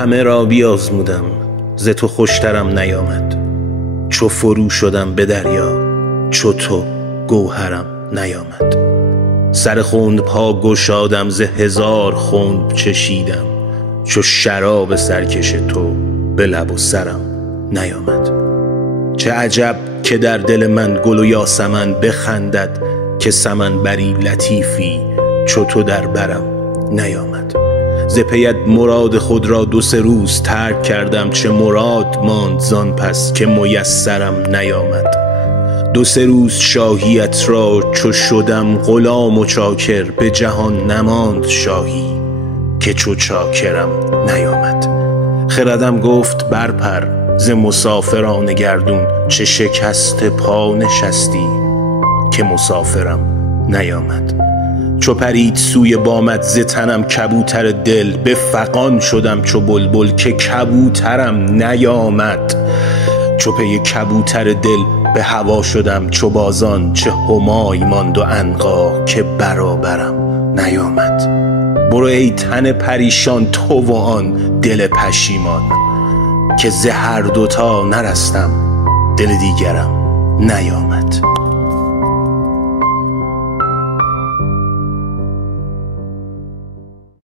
همه را بیازمودم، ز تو خوشترم نیامد. چو فرو شدم به دریا، چو تو گوهرم نیامد. سر خنب پا گشادم، ز هزار خنب چشیدم. چو شراب سرکش تو به لب و سرم نیامد. چه عجب که در دل من گل و یاسمن بخندد، که سمن بری لطیفی چو تو در برم نیامد. ز پیت مراد خود را 2-3 روز ترک کردم. چه مراد ماند زان پس که میسرم نیامد. 2-3 روز شاهیت را چو شدم غلام و چاکر، به جهان نماند شاهی که چو چاکرم نیامد. خردم گفت برپر ز مسافران گردون، چه شکست پا نشستی که مسافرم نیامد. چو پرید سوی بامت ز تنم کبوتر دل، به فغان شدم چو بلبل که کبوترم نیامد. چو پی کبوتر دل به هوا شدم چو بازان، چه همای ماند و عنقا که برابرم نیامد. برو ای تن پریشان تو و آن دل پشیمان، که ز هر دوتا نرستم دل دیگرم نیامد.